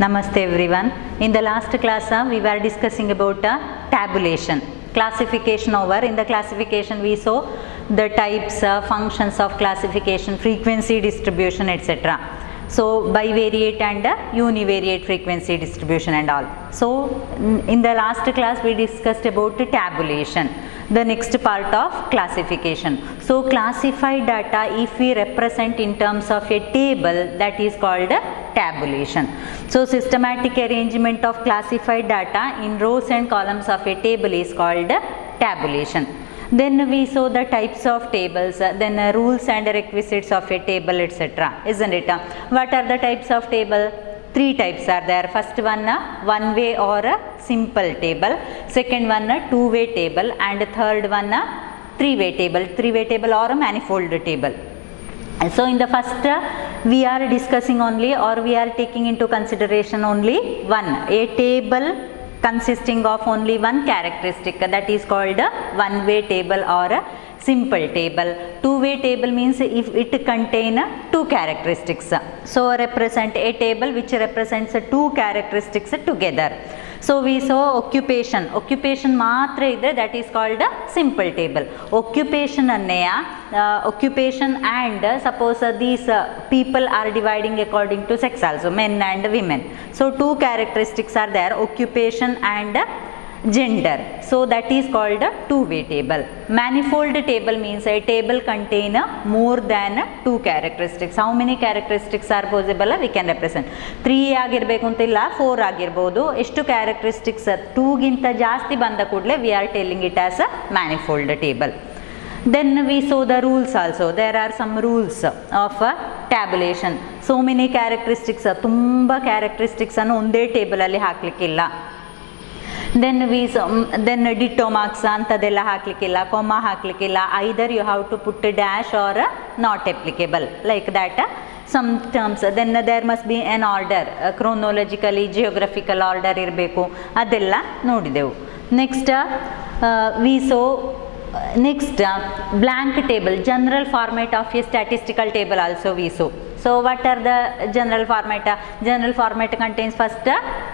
Namaste everyone. In the last class we were discussing about tabulation, classification over. In the classification we saw the types, functions of classification, frequency distribution, etc. So bivariate and univariate frequency distribution and all. So in the last class we discussed about tabulation, the next part of classification. So classified data, if we represent in terms of a table, that is called tabulation. So systematic arrangement of classified data in rows and columns of a table is called tabulation. Then we saw the types of tables, then rules and requisites of a table, etc. Isn't it? What are the types of table? Three types are there. First one way or a simple table, second one two-way table, and third one three-way table or a manifold table. So in the first we are discussing only, or we are taking into consideration only a table consisting of only one characteristic, that is called a one-way table or a simple table. Two-way table means if it contain two characteristics. So represent a table which represents two characteristics together. So we saw occupation matra idre, that is called a simple table. Occupation and suppose these people are dividing according to sex also, men and women. So two characteristics are there, occupation and gender. So that is called a two-way table. Manifold table means a table contain more than two characteristics. How many characteristics are possible? We can represent 3 ಆಗಿರಬೇಕು ಅಂತಿಲ್ಲ, 4 ಆಗಿರಬಹುದು. ಎಷ್ಟು characteristics 2 ಗಿಂತ ಜಾಸ್ತಿ ಬಂದ ಕೂಡಲೇ we are telling it as a manifold table. Then we saw the rules also. There are some rules of tabulation. So many characteristics, ತುಂಬ characteristics ಅನ್ನು ಒಂದೇ ಟೇಬಲ್ ಅಲ್ಲಿ ಹಾಕ್ಲಿಕ್ಕಿಲ್ಲ. Then ditto marks antadella haklikilla, comma haklikilla, either you have to put a dash or a not applicable, like that some terms. Then there must be an order, chronologically geographical order irbeku, adella nodidevu. Next we saw blank table, general format of a statistical table also we saw. So what are the general format? General format contains first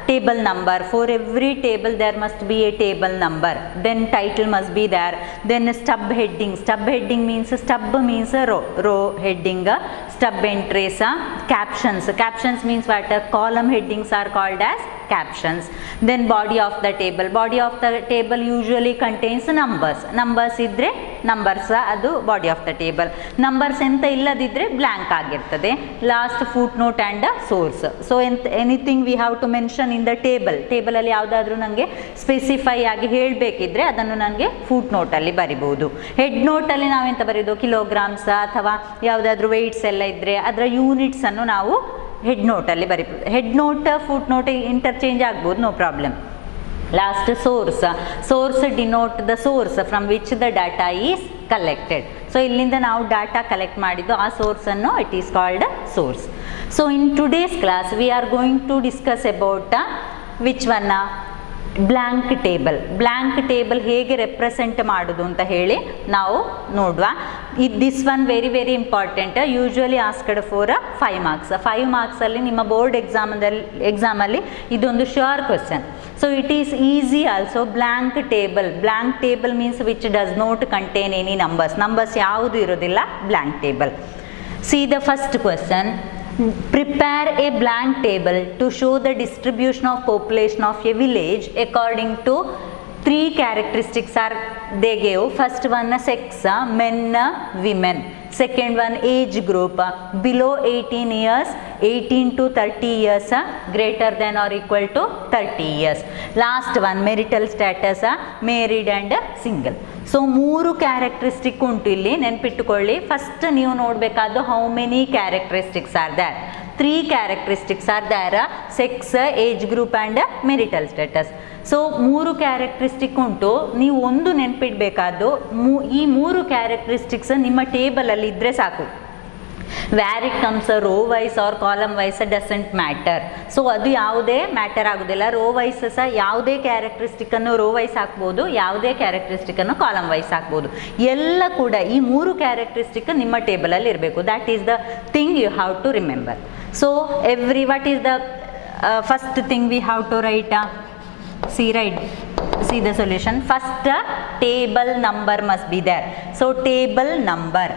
table number. For every table there must be a table number. Then title must be there. Then stub heading. Stub heading means a row heading. Stub entries, captions. Captions means what? Column headings are called as captions. Then body of the table. Body of the table usually contains numbers. Numbers idre numbers adu body of the table. Numbers enta illadidre blank agirtade. Last footnote and source. So anything we have to mention in the table ಅಲ್ಲಿ ಯಾವುದಾದ್ರೂ ನನಗೆ specify ಆಗಿ ಹೇಳಬೇಕಿದ್ರೆ ಅದನ್ನು ನನಗೆ foot ನೋಟಲ್ಲಿ ಬರಿಬೋದು. Head ನೋಟಲ್ಲಿ ನಾವೆಂತ ಬರೆಯೋದು, kilograms ಅಥವಾ ಯಾವುದಾದ್ರೂ ವೆಯ್ಟ್ಸ್ ಎಲ್ಲ ಇದ್ದರೆ ಅದರ ಯೂನಿಟ್ಸನ್ನು ನಾವು ಹೆಡ್ ನೋಟಲ್ಲಿ ಬರಿಬೋದು. Headnote footnote interchange ಆಗ್ಬೋದು, no problem. Last source denote the source from which the data is collected. So illinda ನಾವು data collect ಮಾಡಿದ್ದು ಆ source ಅನ್ನು it is called source. So in today's class we are going to discuss about which one? Blank table ಹೇಗೆ represent ಮಾಡೋದು ಅಂತ ಹೇಳಿ ನಾವು ನೋಡುವ. This one very important, usually asked for 5 marks. 5 marks ಅಲ್ಲಿ ನಿಮ್ಮ ಬೋರ್ಡ್ ಎಕ್ಸಾಮಲ್ಲಿ ಇದೊಂದು sure question. So it is easy also. Blank table means which does not contain any numbers ಯಾವುದು ಇರೋದಿಲ್ಲ blank table. C the first question. Prepare a blank table to show the distribution of population of a village according to 3 characteristics are they gave. First one sex, men, women. Second one age group, below 18 years, 18 to 30 years, greater than or equal to 30 years. Last one marital status, married and single. So 3 characteristic ಉಂಟು ಇಲ್ಲಿ, ನೆನ್ಪಿಟ್ಟುಕೊಳ್ಳಿ. First ನೀವು ನೋಡಬೇಕಾದ್ದು how many characteristics are there. 3 characteristics are there, sex, age group and marital status. So 3 characteristic ಉಂಟು. ನೀವು ಒಂದು ನೆನ್ಪಿಡಬೇಕಾದ್ದು, ಈ 3 characteristics ನಿಮ್ಮ ಟೇಬಲಲ್ಲಿ ಇದ್ದರೆ ಸಾಕು. where it comes a row wise or column wise doesn't matter. So ಅದು ಯಾವುದೇ ಮ್ಯಾಟರ್ ಆಗೋದಿಲ್ಲ. ರೋ ವೈಸ್ ಸಹ ಯಾವುದೇ ಕ್ಯಾರೆಕ್ಟರಿಸ್ಟಿಕ್ಕನ್ನು ರೋ ವೈಸ್ ಹಾಕ್ಬೋದು, ಯಾವುದೇ ಕ್ಯಾರೆಕ್ಟರಿಸ್ಟಿಕ್ಕನ್ನು ಕಾಲಮ್ ವೈಸ್ ಹಾಕ್ಬೋದು. ಎಲ್ಲ ಕೂಡ ಈ 3 ಕ್ಯಾರೆಕ್ಟರಿಸ್ಟಿಕ್ ನಿಮ್ಮ ಟೇಬಲಲ್ಲಿ ಇರಬೇಕು. That is the thing you have to remember. So what is the first thing we have to write, see the solution. First table number must be there. So table number,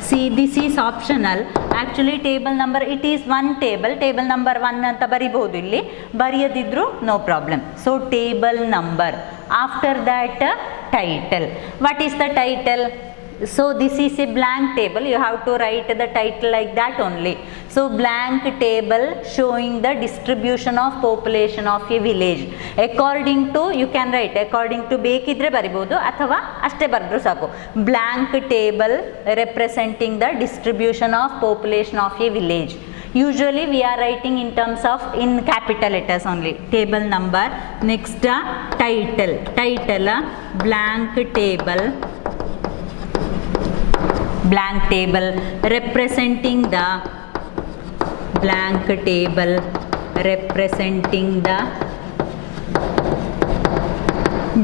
see this is optional. Actually table number, it is one table number 1 ಅಂತ ಬರಿಬಹುದು, ಇಲ್ಲಿ ಬರೆಯದಿದ್ರು no problem. So table number. After that title. What is the title? So this is a blank table, you have to write the title like that only. So blank table showing the distribution of population of a village according to, you can write according to, ಬೇಕಿದ್ರೆ ಬರಿಬಹುದು ಅಥವಾ ಅಷ್ಟೇ ಬರೆದ್ರು ಸಾಕು. Blank table representing the distribution of population of a village. Usually we are writing in terms of in capital letters only. Table number. Next title, blank table representing the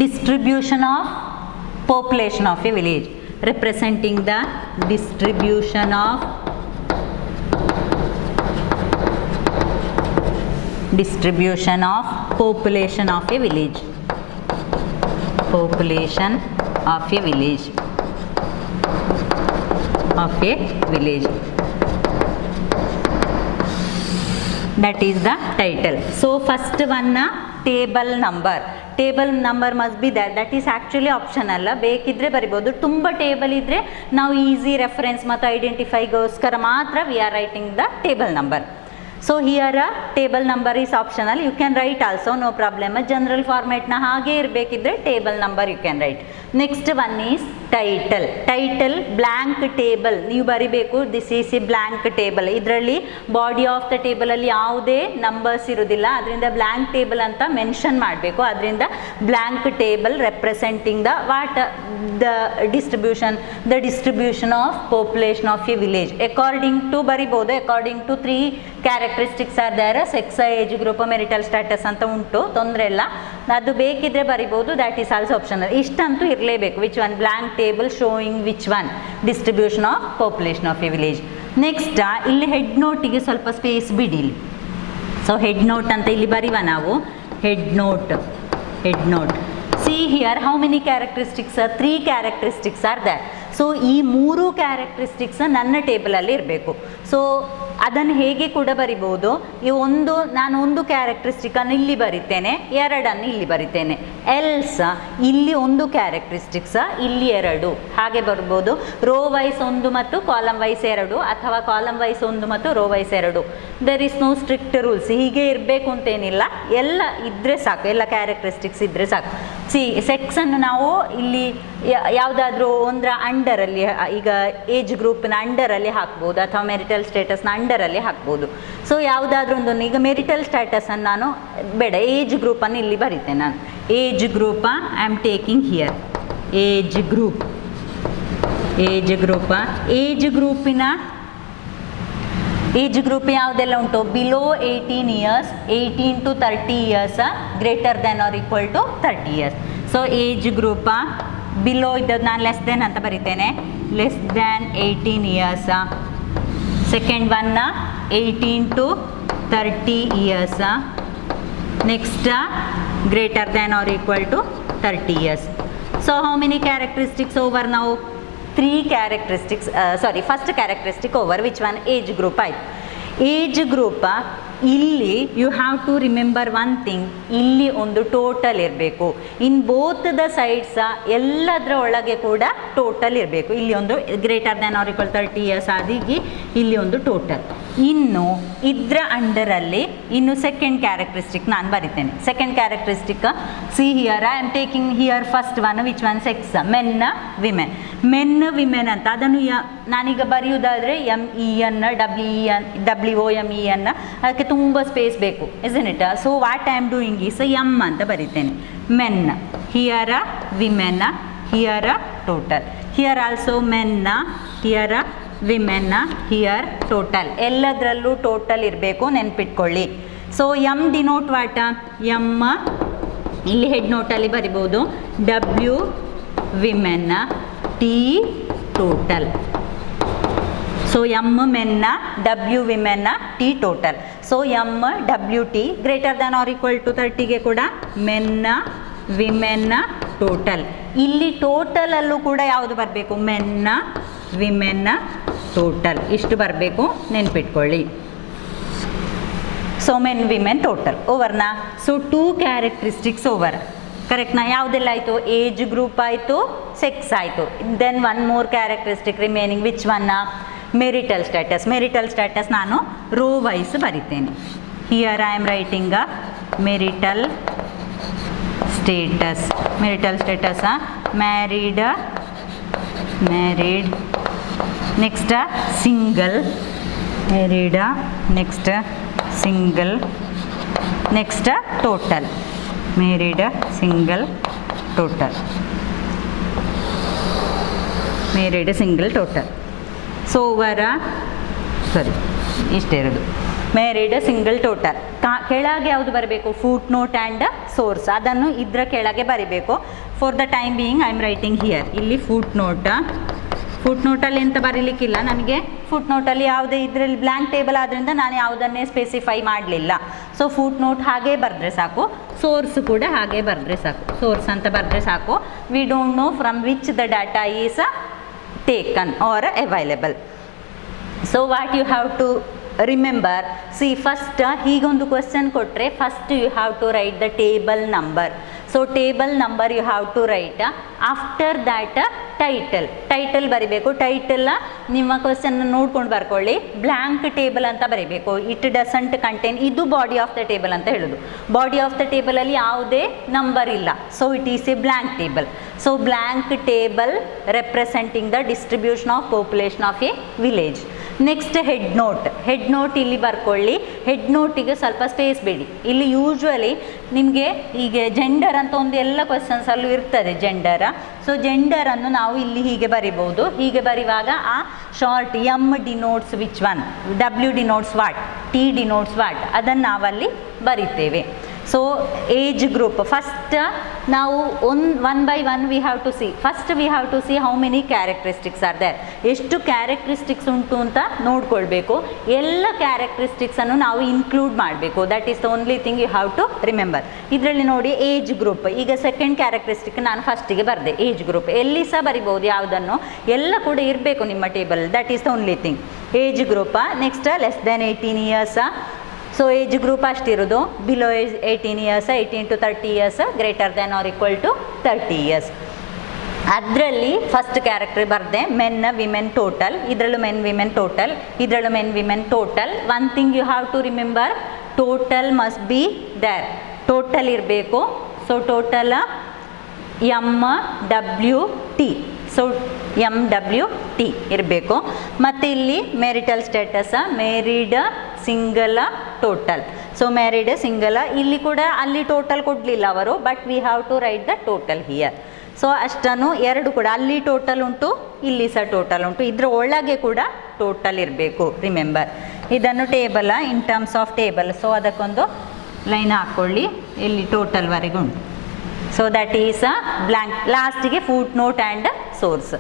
distribution of population of a village, representing the distribution of population of a village, that is the title. So first one table number must be there. That is actually optional, ಬೇಕಿದ್ರೆ ಬರಿಬಹುದು. ತುಂಬ table ಇದ್ರೆ ನಾವು easy reference ಮತ್ತು ಐಡೆಂಟಿಫೈಗೋಸ್ಕರ ಮಾತ್ರ we are writing the table number. So here table number is optional, you can write also, no problem. General format na ಹಾಗೆ ಇರಬೇಕಿದ್ರೆ table number you can write. Next one is title blank table ನೀವು ಬರಿಬೇಕು. This is a blank table. ಇದರಲ್ಲಿ body of the table ಅಲ್ಲಿ ಯಾವುದೇ numbers ಇರುವುದಿಲ್ಲ, ಅದರಿಂದ blank table ಅಂತ mention ಮಾಡಬೇಕು. ಅದರಿಂದ blank table representing the what the distribution of population of a village according to ಬರಿಬಹುದು. according to 3 characteristics are there, sex, age group, marital status ಅಂತ ಉಂಟು, ತೊಂದರೆ ಇಲ್ಲ, ಅದು ಬೇಕಿದ್ರೆ ಬರಿಬಹುದು. that is also optional. ಇಷ್ಟಂತೂ ಇರಲೇಬೇಕು. which one? blank table showing which one? distribution of population of a village. next ಇಲ್ಲಿ head ನೋಟಿಗೆ ಸ್ವಲ್ಪ ಸ್ಪೇಸ್ ಬಿಡಿ. ಸೊ ಹೆಡ್ ನೋಟ್ ಅಂತ ಇಲ್ಲಿ ಬರಿವ ನಾವು. Head note. See here how many characteristics? 3 characteristics are there. So ಈ 3 characteristics ನನ್ನ ಟೇಬಲಲ್ಲಿ ಇರಬೇಕು. So ಅದನ್ನು ಹೇಗೆ ಕೂಡ ಬರಿಬೋದು. ನಾನು ಒಂದು ಕ್ಯಾರೆಕ್ಟರಿಸ್ಟಿಕ್ಕನ್ನು ಇಲ್ಲಿ ಬರಿತೇನೆ, 2 ಇಲ್ಲಿ ಬರಿತೇನೆ. ಎಲ್ಸ್ ಇಲ್ಲಿ 1 ಕ್ಯಾರೆಕ್ಟರಿಸ್ಟಿಕ್ಸ್, ಇಲ್ಲಿ 2 ಹಾಗೆ ಬರ್ಬೋದು. ರೋ ವೈಸ್ 1 ಮತ್ತು ಕಾಲಮ್ ವೈಸ್ 2, ಅಥವಾ ಕಾಲಮ್ ವೈಸ್ 1 ಮತ್ತು row wise 2. There is no strict rules, ಹೀಗೆ ಇರಬೇಕು ಅಂತೇನಿಲ್ಲ, ಎಲ್ಲ ಇದ್ದರೆ ಸಾಕು, ಎಲ್ಲ ಕ್ಯಾರೆಕ್ಟರಿಸ್ಟಿಕ್ಸ್ ಇದ್ದರೆ ಸಾಕು. ಸೆಕ್ಸನ್ನು ನಾವು ಇಲ್ಲಿ ಯಾವುದಾದ್ರೂ ಒಂದರ ಅಂಡರಲ್ಲಿ, ಈಗ ಏಜ್ ಗ್ರೂಪ್ನ ಅಂಡರಲ್ಲಿ ಹಾಕ್ಬೋದು, ಅಥವಾ ಮೆರಿಟಲ್ ಸ್ಟೇಟಸ್ನ ಅಂಡರಲ್ಲಿ ಹಾಕ್ಬೋದು. ಸೊ ಯಾವುದಾದ್ರೂ ಒಂದನ್ನು, ಈಗ ಮೆರಿಟಲ್ ಸ್ಟೇಟಸನ್ನು ನಾನು ಬೇಡ, ಏಜ್ ಗ್ರೂಪನ್ನು ಇಲ್ಲಿ ಬರಿತೇನೆ ನಾನು. Age group I am taking here. Age group. Age group ಯಾವುದೆಲ್ಲ ಉಂಟು? Below 18 years, 18 to 30 years, greater than or equal to 30 years. So age group below ಇದ್ದದ್ದು ನಾನು ಲೆಸ್ ದೆನ್ ಅಂತ ಬರಿತೇನೆ, less than 18 years. Second one 18 to 30 years. Next greater than or equal to 30 years. So how many characteristics over ನಾವು? 3 characteristics, first characteristic over, which one? age group ಆಯ್ತು. Age group ಇಲ್ಲಿ you have to remember one thing, ಇಲ್ಲಿ ಒಂದು total ಇರಬೇಕು. In both the sides ಎಲ್ಲದರ ಒಳಗೆ ಕೂಡ total ಇರಬೇಕು. ಇಲ್ಲಿ ಒಂದು greater than or equal 30 years ಆದಿಗೆ ಇಲ್ಲಿ ಒಂದು ಟೋಟಲ್. ಇನ್ನು ಇದರ ಅಂಡರಲ್ಲಿ ಇನ್ನು ಸೆಕೆಂಡ್ ಕ್ಯಾರೆಕ್ಟರಿಸ್ಟಿಕ್ ನಾನು ಬರಿತೇನೆ. Second characteristic, see here I am taking here first one, which one? Sex, men, women. Men, women ಅಂತ ಅದನ್ನು ನಾನೀಗ ಬರೆಯುವುದಾದರೆ MEN, WOMEN, ಅದಕ್ಕೆ ತುಂಬ ಸ್ಪೇಸ್ ಬೇಕು, isn't it? So what I am doing is M ಅಂತ ಬರಿತೇನೆ. Men, here women, here total. Here also men, here women, here total. ಎಲ್ಲದರಲ್ಲೂ total ಇರಬೇಕು, ನೆನ್ಪಿಟ್ಕೊಳ್ಳಿ. So M denote what? M ಇಲ್ಲಿ ಹೆಡ್ ನೋಟಲ್ಲಿ ಬರಿಬೋದು, W women, T total. So so M ಮೆನ್ನ, W ವಿಮೆನ್ನ, T total. So M W T greater than or equal to 30ಗೆ ಕೂಡ ಮೆನ್ನ ವಿಮೆನ್ನ ಟೋಟಲ್. ಇಲ್ಲಿ ಟೋಟಲಲ್ಲೂ ಕೂಡ ಯಾವುದು ಬರಬೇಕು? ಮೆನ್ನ ವಿಮೆನ್ನ ಟೋಟಲ್. ಇಷ್ಟು ಬರಬೇಕು, ನೆನ್ಪಿಟ್ಕೊಳ್ಳಿ. ಸೊ ಮೆನ್ ವಿಮೆನ್ ಟೋಟಲ್ ಓವರ್ನಾ. So 2 characteristics over. ಕರೆಕ್ಟ್ನಾ? ಯಾವುದೆಲ್ಲ ಆಯಿತು? ಏಜ್ ಗ್ರೂಪ್ ಆಯಿತು, ಸೆಕ್ಸ್ ಆಯಿತು. Then one more characteristic remaining. Which one? Marital status. Marital status ನಾನು ರೋ ವೈಸ್ ಬರಿತೇನೆ. Here I am writing a marital status. Marital status married, next single, married, next single, next total. Married, single, total. Married, single, total. So over ಸರಿ ಇಷ್ಟೇ ಇರೋದು. Married, single, total. ಕೆಳಗೆ ಯಾವುದು ಬರಬೇಕು? Foot note and source. ಅದನ್ನು ಇದರ ಕೆಳಗೆ ಬರೀಬೇಕು. For the time being I am writing here. ಇಲ್ಲಿ ಫೂಟ್ ನೋಟ್. ಫುಟ್ ನೋಟಲ್ಲಿ ಎಂತ ಬರೀಲಿಕ್ಕಿಲ್ಲ ನನಗೆ. ಫುಟ್ ನೋಟಲ್ಲಿ ಯಾವುದೇ ಇದರಲ್ಲಿ ಬ್ಲ್ಯಾಂಕ್ ಟೇಬಲ್ ಆದ್ದರಿಂದ ನಾನು ಯಾವುದನ್ನೇ ಸ್ಪೆಸಿಫೈ ಮಾಡಲಿಲ್ಲ. ಸೊ ಫುಟ್ ನೋಟ್ ಹಾಗೇ ಬರೆದ್ರೆ ಸಾಕು. ಸೋರ್ಸ್ ಕೂಡ ಹಾಗೇ ಬರೆದ್ರೆ ಸಾಕು. ಸೋರ್ಸ್ ಅಂತ ಬರೆದ್ರೆ ಸಾಕು. We don't know from which the data is taken or available. So what you have to remember, see first ಹೀಗೊಂದು ಕ್ವೆಶ್ಚನ್ ಕೊಟ್ಟರೆ first you have to write the table number. So table number you have to write. After that title ಬರಿಬೇಕು. Title ನಿಮ್ಮ question ನೋಡ್ಕೊಂಡು ಬರ್ಕೊಳ್ಳಿ. Blank table ಅಂತ ಬರೀಬೇಕು. It doesn't contain. ಇದು body of the table ಅಂತ ಹೇಳೋದು. ಬಾಡಿ ಆಫ್ ದ ಟೇಬಲಲ್ಲಿ ಯಾವುದೇ ನಂಬರ್ ಇಲ್ಲ. So it is a blank table. So blank table representing the distribution of population of A village. Next headnote. Head note ಇಲ್ಲಿ ಬರ್ಕೊಳ್ಳಿ. Head ನೋಟಿಗೆ ಸ್ವಲ್ಪ space ಬೇಡಿ. ಇಲ್ಲಿ usually ನಿಮಗೆ ಈಗ ಜೆಂಡರ್ ಅಂತ ಒಂದು ಎಲ್ಲ ಕ್ವೆಶ್ಚನ್ಸಲ್ಲೂ ಇರ್ತದೆ ಜೆಂಡರ. ಸೊ ಜೆಂಡರನ್ನು ನಾವು ಇಲ್ಲಿ ಹೀಗೆ ಬರಿಬೋದು. ಹೀಗೆ ಬರೆಯುವಾಗ ಆ short M denotes which one, W denotes what, T denotes what, ಅದನ್ನು ನಾವಲ್ಲಿ ಬರಿತೇವೆ. ಸೊ ಏಜ್ ಗ್ರೂಪ್ ಫಸ್ಟ್ ನಾವು one by one we have to see. First we have to see how many characteristics are there. ಎಷ್ಟು characteristics ಉಂಟು ಅಂತ ನೋಡ್ಕೊಳ್ಬೇಕು. ಎಲ್ಲ ಕ್ಯಾರೆಕ್ಟರಿಸ್ಟಿಕ್ಸನ್ನು ನಾವು ಇನ್ಕ್ಲೂಡ್ ಮಾಡಬೇಕು. That is the only thing you have to remember. ಇದರಲ್ಲಿ ನೋಡಿ ಏಜ್ ಗ್ರೂಪ್. ಈಗ ಸೆಕೆಂಡ್ ಕ್ಯಾರೆಕ್ಟರಿಸ್ಟಿಕ್ ನಾನು ಫಸ್ಟಿಗೆ ಬರೆದೆ. ಏಜ್ ಗ್ರೂಪ್ ಎಲ್ಲಿ ಸಹ ಬರಿಬೋದು. ಯಾವುದನ್ನು ಎಲ್ಲ ಕೂಡ ಇರಬೇಕು ನಿಮ್ಮ table. That is the only thing. Age group. Next less than 18 years. So age group ಅಷ್ಟಿರೋದು. Below age 18 years, 18 to 30 years, greater than or equal to 30 years. ಅದರಲ್ಲಿ ಫಸ್ಟ್ ಕ್ಯಾರೆಕ್ಟರ್ ಬರದೆ ಮೆನ್ ವಿಮೆನ್ ಟೋಟಲ್. ಇದರಲ್ಲೂ men women total, ಇದರಲ್ಲೂ men women total. One thing you have to remember, total must be there. Total ಇರಬೇಕು. So total M W T. So M W T ಇರಬೇಕು. ಮತ್ತು ಇಲ್ಲಿ marital status married single total. So married single. ಇಲ್ಲಿ ಕೂಡ ಅಲ್ಲಿ total ಕೊಡಲಿಲ್ಲ ಅವರು, but we have to write the total here. So ಅಷ್ಟನ್ನು ಎರಡು ಕೂಡ ಅಲ್ಲಿ ಟೋಟಲ್ ಉಂಟು, ಇಲ್ಲಿ ಸಹ ಟೋಟಲ್ ಉಂಟು. ಇದರ ಒಳಗೆ ಕೂಡ ಟೋಟಲ್ ಇರಬೇಕು. ರಿಮೆಂಬರ್ ಇದನ್ನು table in terms of table. So ಅದಕ್ಕೊಂದು ಲೈನ್ ಹಾಕ್ಕೊಳ್ಳಿ. ಇಲ್ಲಿ ಟೋಟಲ್ವರೆಗೂ ಉಂಟು. So that is a blank. ಲಾಸ್ಟಿಗೆ footnote and source.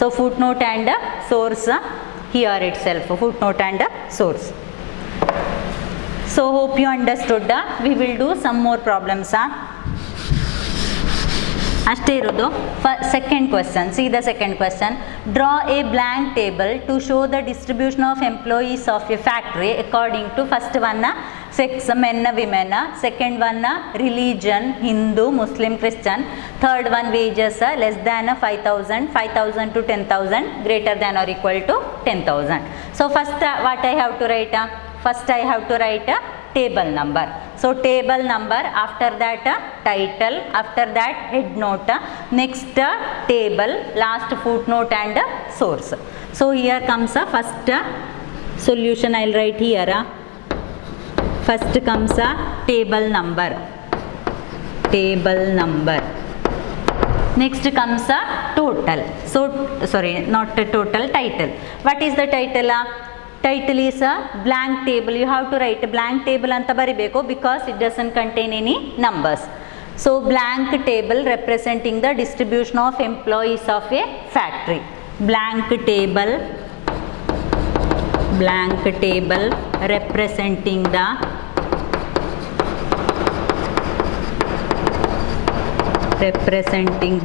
So footnote and source here itself. Footnote and source. So hope you understood. We will do some more problems. ಅಷ್ಟೇ ಇರೋದು. Second question. See the second question. Draw a blank table to show the distribution of employees of a factory according to first one sex men women, second one religion Hindu Muslim Christian, third one wages less than 5,000, 5,000 to 10,000, greater than or equal to 10,000. So first what I have to write? First I have to write a table number. So table number, after that title, after that head note, next table, last footnote and source. So here comes a first solution. I'll write here. First comes a table number. Table number. Next comes a total. So sorry, not a total, title. What is the title? Title is a blank table. You have to write a blank table anta baribeku because it doesn't contain any numbers. So blank table representing the distribution of employees of a factory. Blank table blank table representing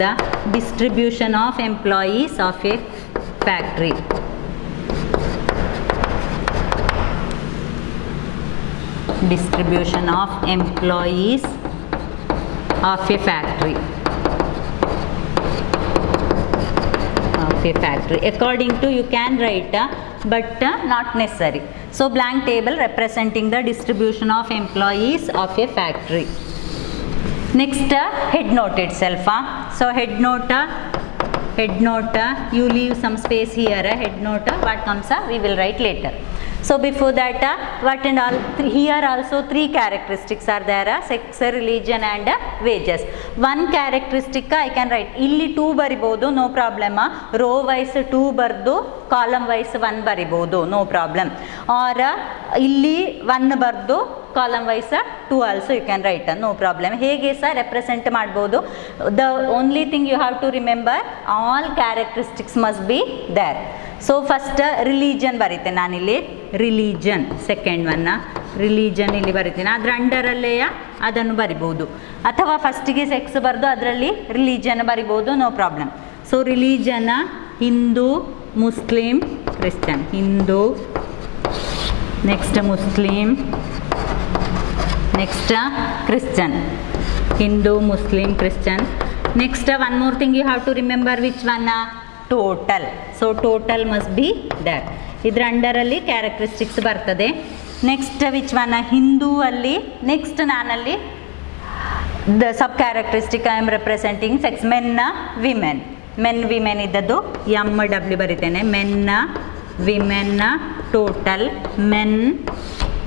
the distribution of employees of a factory. Distribution of employees of a factory. According to, you can write but not necessary. So blank table representing the distribution of employees of a factory. Next head note itself. So head note, you leave some space here. Head note, what comes we will write later. So before that, what and all, here also 3 characteristics are there: sex, religion and wages. One characteristic I can write, illi 2 baribodu, no problem. Row wise 2 bardu, column wise 1 baribodu, no problem. Or illi 1 bardu, column wise 2 also you can write, no problem. Hege sa represent madbodu. The only thing you have to remember, all characteristics must be there. So first religion barite nanilli, religion. Second one religion illi baritene, adra under alle adannu baribodu, athava first ge sex bardu adralli religion baribodu, no problem. So religion Hindu, Muslim, Christian. Hindu, next Muslim, next Christian. Hindu, Muslim, Christian. Next one more thing you have to remember, which one? Total. So total must be there. Idra under alli characteristics bartade. Next which one? Hindu alli, next nanalli the sub characteristic I am representing sex. Men, women. Men, women iddadu MW baritene. Men, women, total. Men,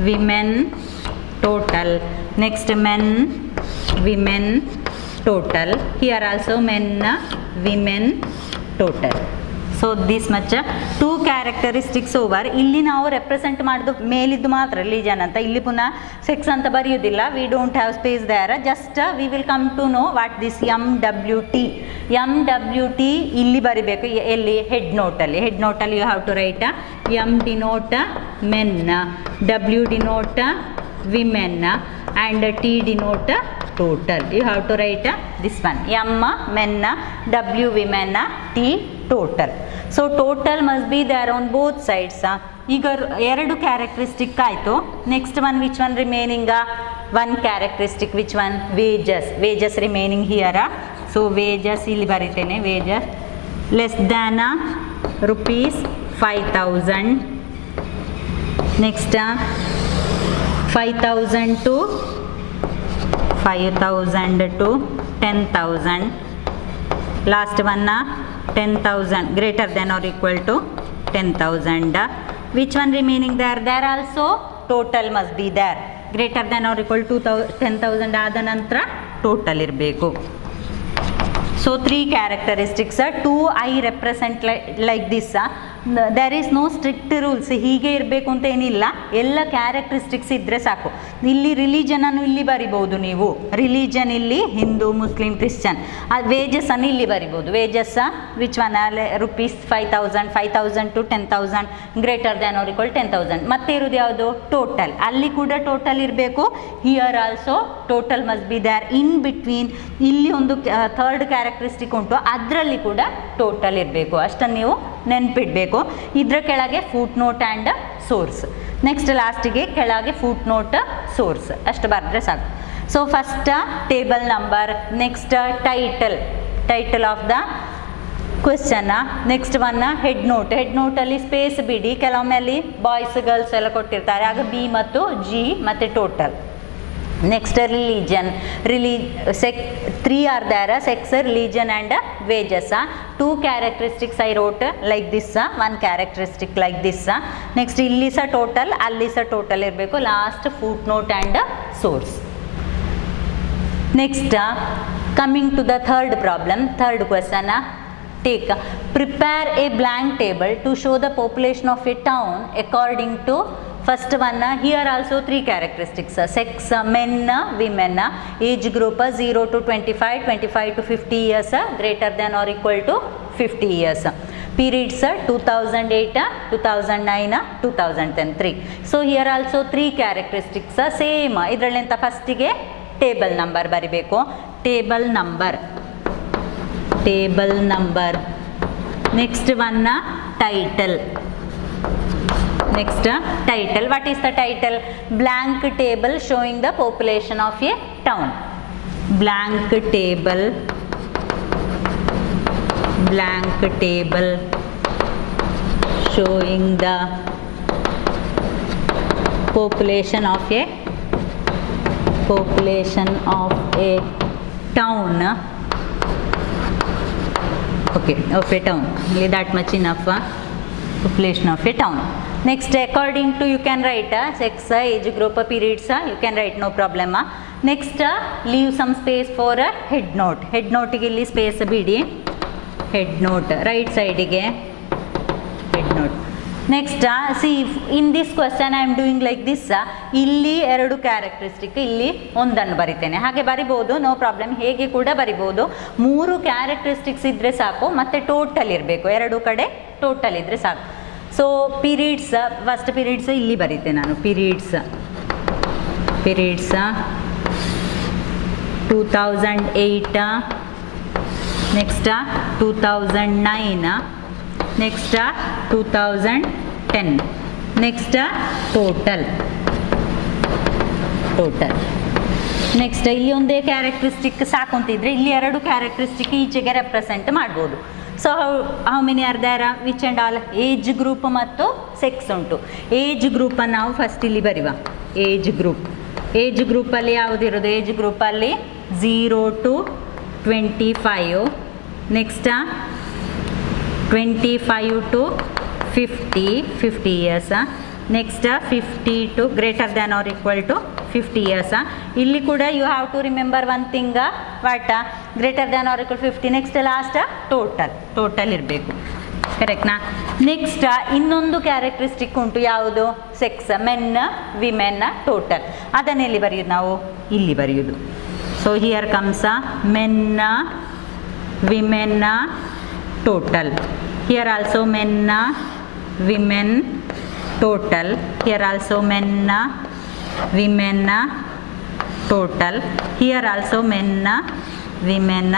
women, total. Next men, women, total. Here also men, women, total. So this much 2 characteristics over. Illi ನಾವು represent ಮಾಡಿದ್ದು ಮೇಲಿದ್ದು ಮಾತ್ರ religion ಅಂತ, ಇಲ್ಲಿ ಪುನಃ sex ಅಂತ ಬರೆಯುವುದಿಲ್ಲ. We don't have space there. Just we will come to know what this MWT. MWT ಇಲ್ಲಿ ಬರಿಬೇಕು ಎಲ್ಲಿ? head note ಅಲ್ಲಿ. head note ಅಲ್ಲಿ you have to write M denote men, W denote women and T denote total. You have to write this one, M men, W women, T total. So total must be there on both sides. ಈಗ 2 characteristic ಆಯಿತು. next one, which one remaining? One characteristic, which one? Wages. Wages remaining here. So wages ಇಲ್ಲಿ ಬರಿತೇನೆ. wages less than rupees 5,000. next 5,000 to 10,000. last one 10,000, greater than or equal to 10,000. which one remaining there? There also total must be there. greater than or equal to 10,000 ಆದ ನಂತರ total ಇರಬೇಕು. So 3 characteristics. 2 I represent like this. There is no strict rules. ಹೀಗೆ ಇರಬೇಕು ಅಂತ ಏನಿಲ್ಲ, ಎಲ್ಲ characteristics ಇದ್ದರೆ ಸಾಕು. ಇಲ್ಲಿ ರಿಲಿಜನ್ ಅನ್ನು ಇಲ್ಲಿ ಬರಿಬೋದು ನೀವು. ರಿಲಿಜನ್ ಇಲ್ಲಿ ಹಿಂದೂ, ಮುಸ್ಲಿಂ, ಕ್ರಿಶ್ಚಿಯನ್. ವೇಜಸ್ ಅನ್ನು ಇಲ್ಲಿ ಬರಿಬೋದು. Wages which one? rupees 5,000, 5,000 to 10,000, greater than or equal 10,000. ಮತ್ತೆ ಇರೋದು ಯಾವುದು? ಟೋಟಲ್. ಅಲ್ಲಿ ಕೂಡ ಟೋಟಲ್ ಇರಬೇಕು. Here also total must be there. In between ಇಲ್ಲಿ ಒಂದು ಥರ್ಡ್ ಕ್ಯಾರೆಕ್ಟರಿಸ್ಟಿಕ್ ಉಂಟು, ಅದರಲ್ಲಿ ಕೂಡ ಟೋಟಲ್ ಇರಬೇಕು. ಅಷ್ಟನ್ನು ನೀವು ನೆನಪಿಡಬೇಕು. ಇದರ ಕೆಳಗೆ footnote and source. Next ಲಾಸ್ಟಿಗೆ ಕೆಳಗೆ ಫುಟ್ ನೋಟ್, ಸೋರ್ಸ್ ಅಷ್ಟು ಬರೆದ್ರೆ ಸಾಕು. So first table number, next title of the question, next one headnote. Head ನೋಟಲ್ಲಿ ಸ್ಪೇಸ್ ಬಿಡಿ, ಕೆಲವೊಮ್ಮೆ ಅಲ್ಲಿ ಬಾಯ್ಸ್ ಗರ್ಲ್ಸ್ ಎಲ್ಲ ಕೊಟ್ಟಿರ್ತಾರೆ, ಆಗ ಬಿ ಮತ್ತು ಜಿ ಮತ್ತು total. next religion, 3 are there: sex, religion and wages. 2 characteristics I wrote like this, 1 characteristic like this. next illi sa total, alli sa total irbeku. last footnote and source. next coming to the third problem, third question. take prepare a blank table to show the population of a town according to first one. here also 3 characteristics: sex, men, women, age group 0 to 25, 25 to 50 years, greater than or equal to 50 years. periods 2008, 2009, 2003. So here also 3 characteristics same. ಇದರಲ್ಲಿಂತ ಫಸ್ಟಿಗೆ table number ಬರಿಬೇಕು. Table number next one title. Next title. What is the title? Blank table showing the population of a town. Blank table showing the population of a town. Okay, of a town. Only that much enough. Population of a town. Next, according to, you can write sex, age group, periods, you can write, no problem. Next, leave some space for a head note. Head note ಗೆ ಇಲ್ಲಿ space ಬಿಡಿ. Head note right side ಗೆ head note. Next, see in this question I am doing like this. ಇಲ್ಲಿ 2 characteristic, ಇಲ್ಲಿ ಒಂದನ್ನು ಬರಿತೇನೆ. ಹಾಗೆ ಬರಿಬಹುದು, no problem. ಹೇಗೆ ಕೂಡ ಬರಿಬಹುದು. 3 ಕ್ಯಾರೆಕ್ಟರಿಸ್ಟಿಕ್ಸ್ ಇದ್ರೆ ಸಾಕು, ಮತ್ತೆ ಟೋಟಲ್ ಇರಬೇಕು. 2 ಕಡೆ ಟೋಟಲ್ ಇದ್ರೆ ಸಾಕು. ಸೊ ಪೀರಿಯಡ್ಸ್, ಫಸ್ಟ್ ಪೀರಿಯಡ್ಸ್ ಇಲ್ಲಿ ಬರೀತೆ ನಾನು. Periods 2008, next 2009, next 2010, next total. Next ಇಲ್ಲಿ ಒಂದೇ ಕ್ಯಾರೆಕ್ಟರಿಸ್ಟಿಕ್ ಸಾಕು ಅಂತಿದ್ರೆ ಇಲ್ಲಿ 2 ಕ್ಯಾರೆಕ್ಟರಿಸ್ಟಿಕ್ ಈಚೆಗೆ ರೆಪ್ರೆಸೆಂಟ್ ಮಾಡ್ಬೋದು. So how many are there, which and all. Age group ಮತ್ತು ಸೆಕ್ಸ್ ಉಂಟು. ಏಜ್ ಗ್ರೂಪನ್ನು ನಾವು ಫಸ್ಟ್ ಇಲ್ಲಿ ಬರೆಯುವ. ಏಜ್ ಗ್ರೂಪಲ್ಲಿ ಯಾವುದಿರೋದು? ಏಜ್ ಗ್ರೂಪಲ್ಲಿ 0 to 25, next 25 to 50 years, next 50 to greater than or equal to 50 years. ಇಲ್ಲಿ ಕೂಡ you have to remember one thing. What? Greater than or equal 50. Next last total ಇರಬೇಕು. ಕರೆಕ್ಟ್ನಾ? ನೆಕ್ಸ್ಟ್ ಇನ್ನೊಂದು ಕ್ಯಾರೆಕ್ಟರಿಸ್ಟಿಕ್ ಉಂಟು. ಯಾವುದು? Sex, men, women, total. ಅದನ್ನೆಲ್ಲಿ ಬರೆಯೋದು ನಾವು? ಇಲ್ಲಿ ಬರೆಯೋದು. So here comes men, women, total. Here also men, women, total. Here also men, women, total. Here also men, women.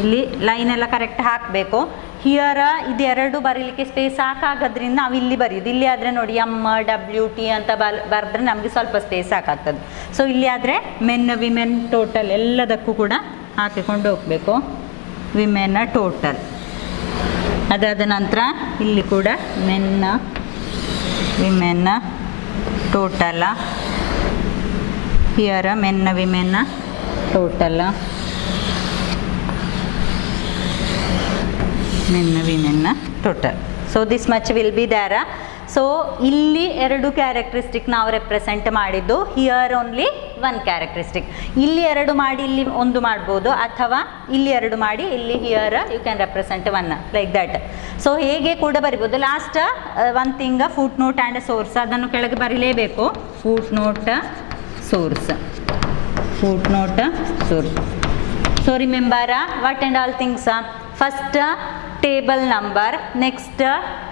ಇಲ್ಲಿ ಲೈನ್ ಎಲ್ಲ ಕರೆಕ್ಟ್ ಹಾಕಬೇಕು. ಹಿಯರ್ ಇದೆರಡು ಬರೀಲಿಕ್ಕೆ ಸ್ಪೇಸ್ ಸಾಕಾಗೋದ್ರಿಂದ ನಾವು ಇಲ್ಲಿ ಬರೆಯೋದು. ಇಲ್ಲಿ ಆದರೆ ನೋಡಿ MWT ಅಂತ ಬರೆದ್ರೆ ನಮಗೆ ಸ್ವಲ್ಪ ಸ್ಪೇಸ್ ಸಾಕಾಗ್ತದೆ. ಸೊ ಇಲ್ಲಿ ಆದರೆ ಮೆನ್, ವಿಮೆನ್, ಟೋಟಲ್ ಎಲ್ಲದಕ್ಕೂ ಕೂಡ ಹಾಕಿಕೊಂಡು ಹೋಗಬೇಕು. Women, total. ಅದಾದ ನಂತರ ಇಲ್ಲಿ ಕೂಡ men, women, total. Here men, women, total. Men, women, total. So this much will be there. So ಇಲ್ಲಿ 2 ಕ್ಯಾರೆಕ್ಟರಿಸ್ಟಿಕ್ ನಾವು ರೆಪ್ರೆಸೆಂಟ್ ಮಾಡಿದ್ದು. Here only 1 characteristic. ಇಲ್ಲಿ 2 ಮಾಡಿ ಇಲ್ಲಿ 1 ಮಾಡ್ಬೋದು, ಅಥವಾ ಇಲ್ಲಿ 2 ಮಾಡಿ ಇಲ್ಲಿ here you can represent 1 like that. So ಹೇಗೆ ಕೂಡ ಬರಿಬೋದು. Last one thing, footnote and source, ಅದನ್ನು ಕೆಳಗೆ ಬರೀಲೇಬೇಕು. Footnote, source. So remember what and all things. First table number, next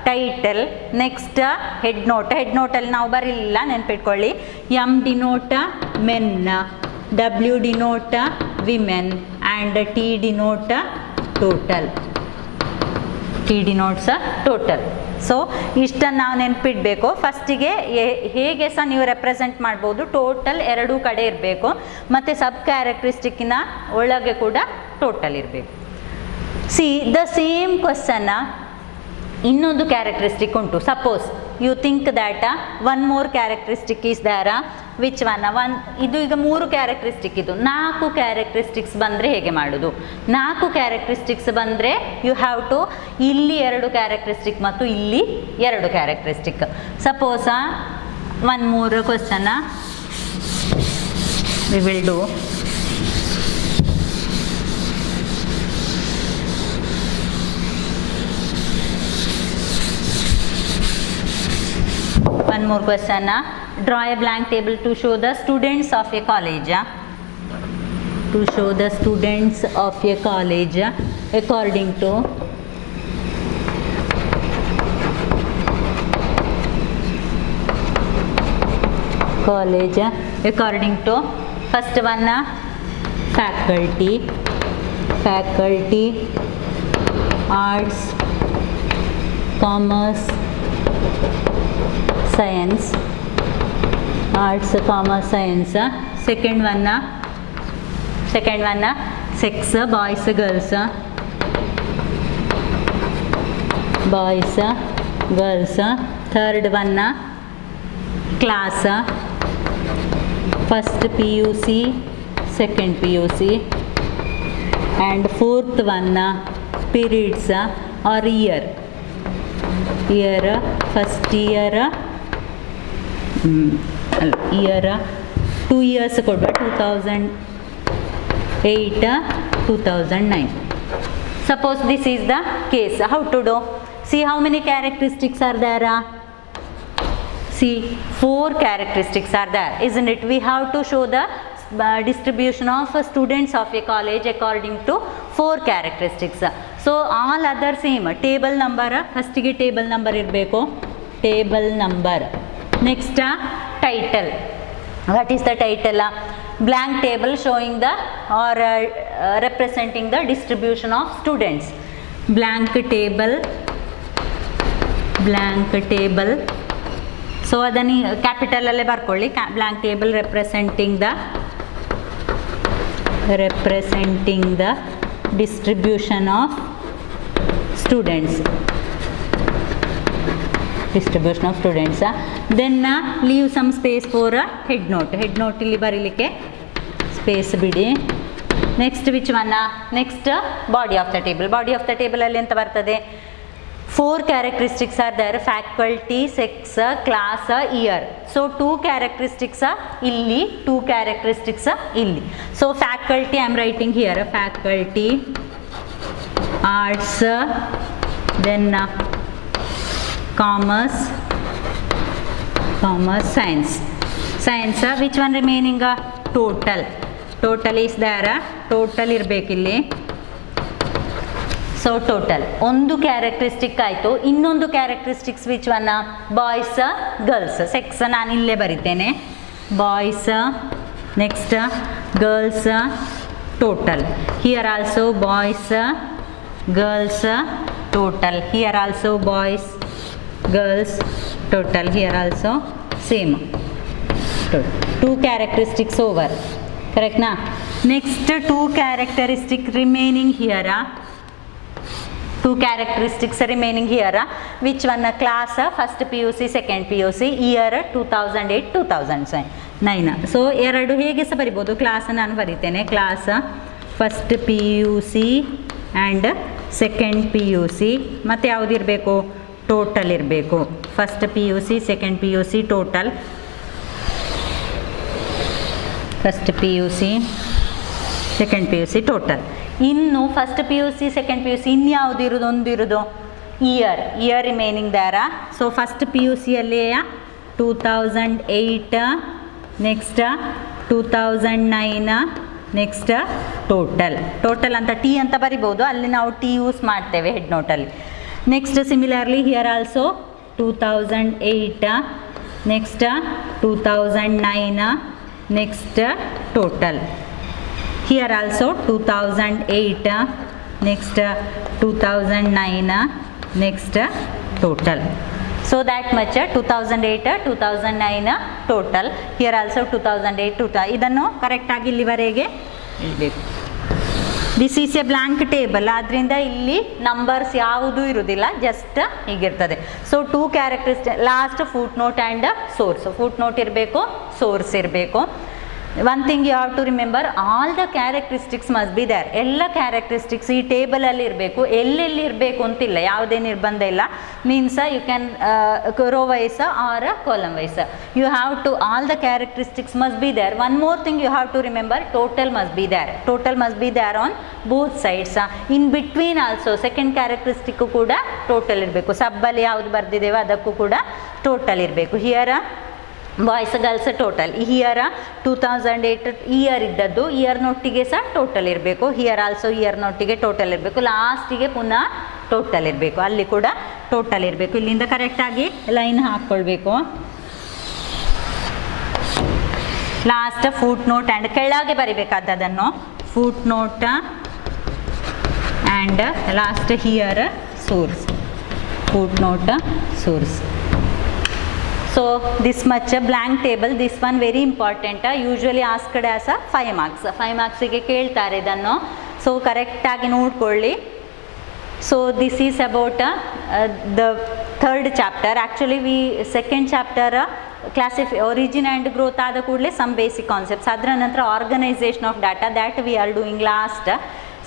title, next headnote. Head ನೋಟಲ್ಲಿ ನಾವು ಬರಲಿಲ್ಲ, ನೆನ್ಪಿಟ್ಕೊಳ್ಳಿ. M denote men, W denote women, and T denote total. Total. So ಇಷ್ಟನ್ನು ನಾವು ನೆನ್ಪಿಡಬೇಕು. ಫಸ್ಟಿಗೆ ಹೇಗೆ ಸಹ ನೀವು ರೆಪ್ರೆಸೆಂಟ್ ಮಾಡ್ಬೋದು. ಟೋಟಲ್ 2 ಕಡೆ ಇರಬೇಕು, ಮತ್ತು ಸಬ್ ಕ್ಯಾರೆಕ್ಟರಿಸ್ಟಿಕ್ಕಿನ ಒಳಗೆ ಕೂಡ ಟೋಟಲ್ ಇರಬೇಕು. ಸಿ ದ ಸೇಮ್ ಕ್ವಶನ್ ಇನ್ನೊಂದು ಕ್ಯಾರೆಕ್ಟರಿಸ್ಟಿಕ್ ಉಂಟು. Suppose you think that 1 more characteristic is there. Which one? ಇದು ಈಗ 3 ಕ್ಯಾರೆಕ್ಟರಿಸ್ಟಿಕ್, ಇದು 4 ಕ್ಯಾರೆಕ್ಟರಿಸ್ಟಿಕ್ಸ್ ಬಂದರೆ ಹೇಗೆ ಮಾಡೋದು? 4 ಕ್ಯಾರೆಕ್ಟರಿಸ್ಟಿಕ್ಸ್ ಬಂದರೆ ಯು ಹ್ಯಾವ್ ಟು ಇಲ್ಲಿ 2 ಕ್ಯಾರೆಕ್ಟರಿಸ್ಟಿಕ್ ಮತ್ತು ಇಲ್ಲಿ 2 characteristic. Suppose 1 more question we will do. One more question. Draw a blank table to show the students of a college. To show the students of a college according to college according to first one faculty, arts, commerce, science, arts, commerce, science. Second one sex, boys, girls, third one class, first PUC, second PUC, and fourth one periods or year, first year, 2 years ಕೊಡುವ 2008 2009. Suppose this is the case, how to do? See how many characteristics are there? See, 4 characteristics are there, isn't it? We have to show the distribution of students of a college according to 4 characteristics. So all other same. Table number, first ಗೆ table number ಇರಬೇಕು, table number. Next title. What is the title? Blank table showing the or representing the distribution of students. Blank table. So ಅದನ್ನು capital ಅಲ್ಲೇ ಬರ್ಕೊಳ್ಳಿ. Blank table representing the distribution of students. Then leave some space for a head note ಇಲ್ಲಿ ಬರೀಲಿಕ್ಕೆ space ಬಿಡಿ. Next which one? Next body of the table ಅಲ್ಲಿ ಎಂತ ಬರ್ತದೆ? 4 characteristics are there: faculty, sex, class, year. So 2 characteristics illi, 2 characteristics illi. So faculty I am writing here, faculty, arts, then commerce, science. Which one remaining? Total is there, total ಇರಬೇಕಿಲ್ಲಿ. So total ಒಂದು characteristic ಆಯಿತು. ಇನ್ನೊಂದು characteristics which one? Boys, girls. Sex ನಾನು ಇಲ್ಲೇ ಬರಿತೇನೆ, boys, next girls, total. Here also boys, girls, total. Here also boys, girls, total. Here also same. 2 characteristics over, correct na? Next 2 characteristics remaining here. 2 characteristics remaining here. Which one? Class, first PUC, second PUC, year 2008 2009. So ಎರಡು ಹೇಗೆ ಸಹ ಬರಿಬೋದು. Class ನಾನು ಬರಿತೇನೆ, class first PUC and second PUC. ಮತ್ತು ಯಾವುದಿರಬೇಕು? Total ಇರಬೇಕು. First PUC, second PUC, total. First PUC, second PUC, total. ಇನ್ನು ಫಸ್ಟ್ PUC, ಸೆಕೆಂಡ್ PUC ಇನ್ಯಾವುದು ಇರೋದು? ಒಂದು ಇರೋದು year remaining there. So first PUC ಅಲ್ಲಿ 2008, ನೆಕ್ಸ್ಟ್ 2009, ನೆಕ್ಸ್ಟ್ ಟೋಟಲ್ ಅಂತ ಟಿ ಅಂತ ಬರಿಬೋದು, ಅಲ್ಲಿ ನಾವು ಟಿ ಯೂಸ್ ಮಾಡ್ತೇವೆ ಹೆಡ್ ನೋಟಲ್ಲಿ. Next similarly here also 2008, next 2009, next total. Here also 2008, next 2009, next total. So that much 2008, 2009 total. Here also 2008 total. ಇದನ್ನು correct ಆಗಿ ಇಲ್ಲಿವರೆಗೆ ಇಡಬೇಕು. This is a blank table, ಆದ್ದರಿಂದ ಇಲ್ಲಿ ನಂಬರ್ಸ್ ಯಾವುದೂ ಇರುವುದಿಲ್ಲ, ಜಸ್ಟ್ ಹೀಗಿರ್ತದೆ. So 2 characteristic, last footnote and source. Footnote ಇರಬೇಕು, ಸೋರ್ಸ್ ಇರಬೇಕು. One thing you have to remember, all the characteristics must be there. ಎಲ್ಲ ಕ್ಯಾರೆಕ್ಟರಿಸ್ಟಿಕ್ಸ್ ಈ ಟೇಬಲಲ್ಲಿ ಇರಬೇಕು, ಎಲ್ಲೆಲ್ಲಿ ಇರಬೇಕು ಅಂತಿಲ್ಲ, ಯಾವುದೇ ನಿರ್ಬಂಧ ಇಲ್ಲ. Means you can row wise or column wise. You have to, all the characteristics must be there. One more thing you have to remember, total must be there. Total must be there on both sides. In between also second characteristic ಕೂಡ total ಇರಬೇಕು. ಸಬ್ಬಲ್ಲಿ ಯಾವುದು ಬರೆದಿದ್ದೇವೆ ಅದಕ್ಕೂ ಕೂಡ total ಇರಬೇಕು. Here boys girls total. Here 2008 year ಇದ್ದದ್ದು year ನೋಟಿಗೆ ಸಹ total ಇರಬೇಕು. ಹಿಯರ್ ಆಲ್ಸೋ ಇಯರ್ ನೋಟಿಗೆ ಟೋಟಲ್ ಇರಬೇಕು. ಲಾಸ್ಟಿಗೆ ಪುನಃ ಟೋಟಲ್ ಇರಬೇಕು, ಅಲ್ಲಿ ಕೂಡ ಟೋಟಲ್ ಇರಬೇಕು. ಇಲ್ಲಿಂದ ಕರೆಕ್ಟಾಗಿ ಲೈನ್ ಹಾಕ್ಕೊಳ್ಬೇಕು. ಲಾಸ್ಟ್ ಫೂಟ್ ನೋಟ್ ಆ್ಯಂಡ್ ಕೆಳಗೆ ಬರಿಬೇಕಾದದನ್ನು footnote and last here source, footnote source. So this much blank table, this one very important, usually asked as a 5 marks. 5 marks ಗೆ ಕೇಳ್ತಾರೆ ಇದನ್ನು, ಸೊ ಕರೆಕ್ಟಾಗಿ ನೋಡ್ಕೊಳ್ಳಿ. So this is about the third chapter. Actually second chapter origin and growth ಆದ ಕೂಡಲೇ some basic concepts, ಅದರ ನಂತರ organisation of data that we are doing last.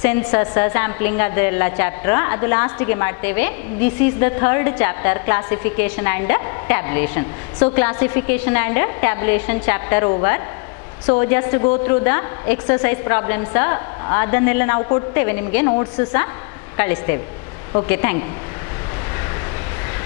Census, sampling ಅದೆಲ್ಲ ಚಾಪ್ಟರ್ ಅದು ಲಾಸ್ಟಿಗೆ ಮಾಡ್ತೇವೆ. This is the third chapter, classification and tabulation. So classification and tabulation chapter over. So just go through the exercise problems, ಅದನ್ನೆಲ್ಲ ನಾವು ಕೊಡ್ತೇವೆ ನಿಮಗೆ, notes ಸಹ ಕಳಿಸ್ತೇವೆ. Okay, thank you.